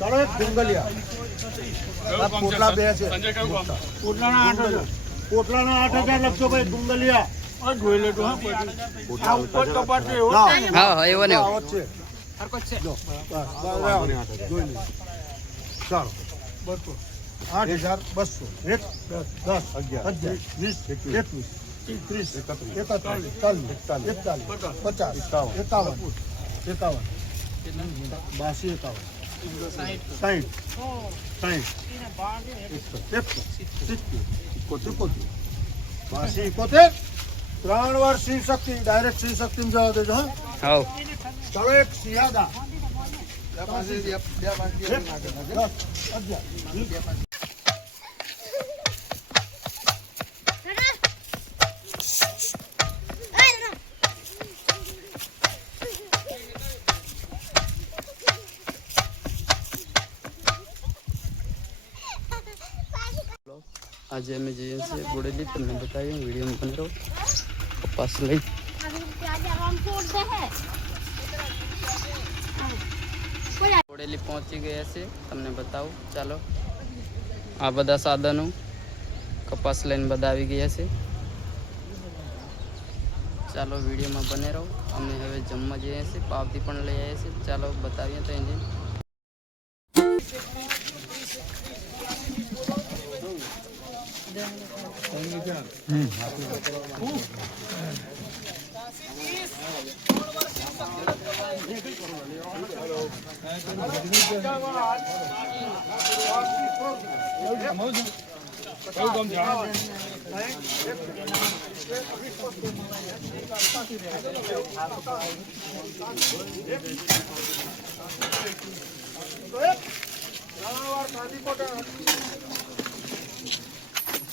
ચાલો એક ડુંગલિયા પોટલા બે છે પોટલાના 8,000 લખજો ભાઈ ડુંગલિયા જોઈ લેજો હા હા એવો ને આવત છે જોઈ લે ચાલો 8,200 1 10 11 20 21 30 31 41 42 51 52 3 વાર શિવ શક્તિ ડાયરેક્ટ શિવ શક્તિ જવા દેજો હા ચાલો એક સિયાદા आज અમે જઈએ છીએ બોડેલી તમને બતાવીએ વિડીયો બની રહ્યો કપાસ લઈ બોડેલી પહોંચી ગયા છે તમને બતાવું ચાલો આ બધા સાધનો કપાસ લઈને બધા આવી ગયા છે ચાલો વિડીયોમાં બને રહો અમે હવે જમવા જઈએ છીએ પાવતી પણ લઈ આવ્યા છીએ ચાલો બતાવીએ તો એન્જિન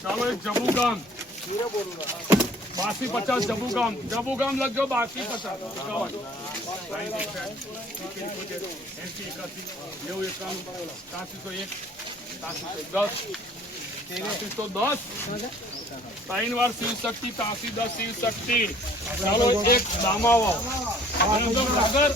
ચાલો એક જબુગામ 5250 જબુગામ લખજો 5250 3 વાર શિવ શક્તિ 83 શિવ શક્તિ ચાલો એક દામાવો સાગર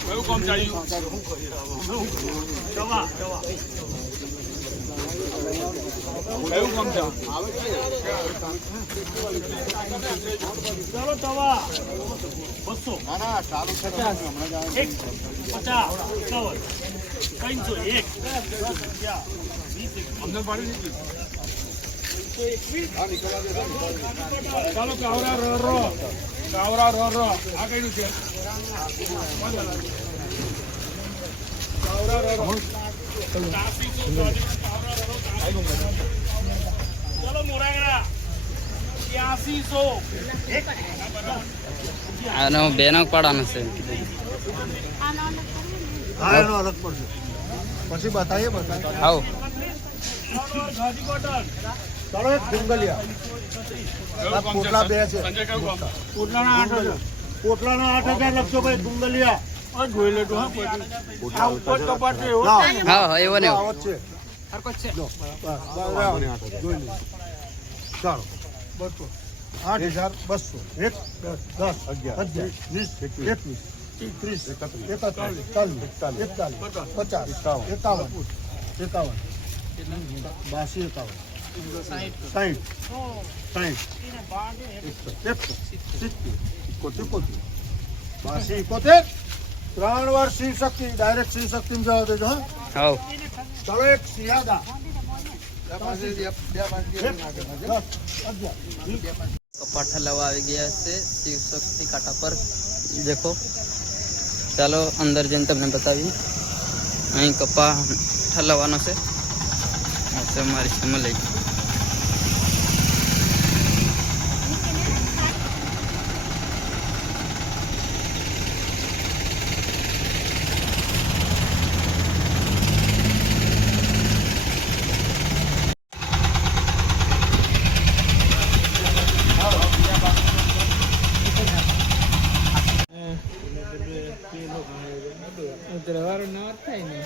કયું કામ ચાલ્યું કયું કામ ચાલ્યું ચાલો તવા 200 અમને પાડી દીધી ચાલો કાવરા રો આ કયું છે કાવરા રો ચાલો મોરાગરા 8300 આનો બેનો પાડવાનો છે હા એનો અલગ પડશે પછી બતાવીએ આવો ચાલો એક ડુંગલિયા પોટલા બે છે પોટલાના 8,000 લખજો ભાઈ ડુંગલિયા જોઈ લેજો હા હા એવો ને આવત છે જોઈ લે ચાલો 8,200 1 10 11 20 21 30 31 41 50 51 3 વાર શિવ શક્તિ ડાયરેક્ટ શિવ શક્તિ જવા દેજો હા ચાલો એક સિયાદા કપા ઠલાવા આવી ગયા છે શિવ શક્તિ કાંટા પર દેખો ચાલો અંદર જઈને તમને બતાવીએ અહીં કપા ઠલાવવાનો છે અમારી સમય લઈ ઉતરવાનો ના થાય ને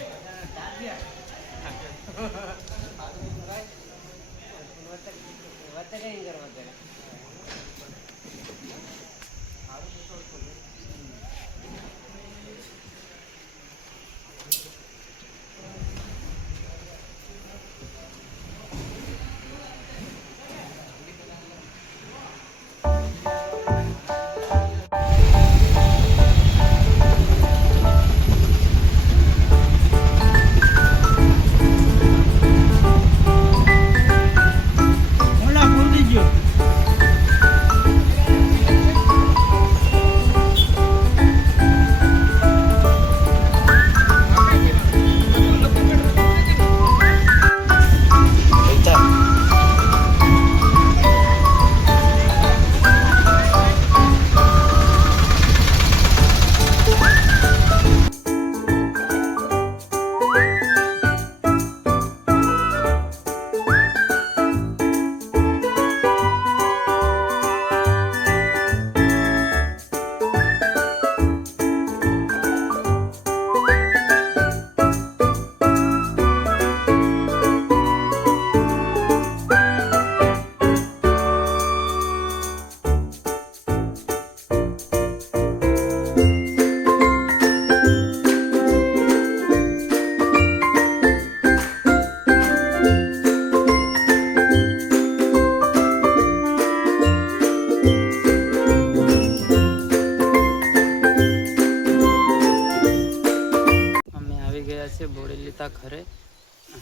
બોડેલીતા ઘરે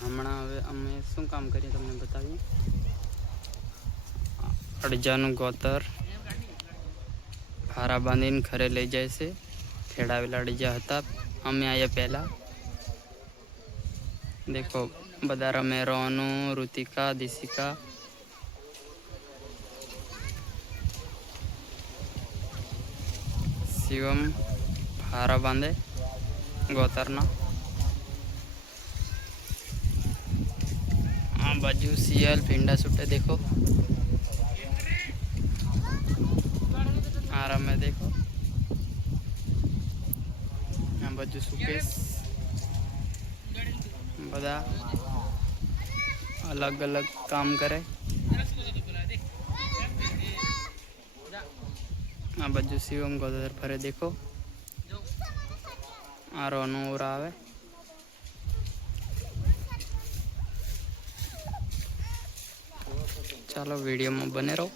હમણાં હવે અમે શું કામ કરીએ તમને બતાવીએ અડજાનું ગોતર હારા બાંધીને ઘરે લઈ જાય છે ખેડાવેલા અડજા હતા અમે આયા પહેલા દેખો બધા રમે રોનુ ઋતિકા દિશિકા શિવમ હારા બાંધે ગોતરના बाजू सियल पिंडा सुटे देखो आराम में देखो यहाँ बाजू सुकेश बदा अलग अलग काम करे आ बाजू शिवम गोदर फरे देखो आ रोनो और आवे चलो वीडियो में बने रहो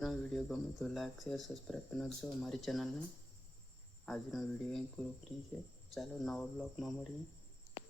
આજનો વિડીયો ગમે તો લાઈક શેર સબસ્ક્રાઈબ કરી નાખજો અમારી ચેનલને. આજનો વિડીયો અહીં પૂરો કરીએ છીએ. ચાલો નવા બ્લોગમાં મળીએ.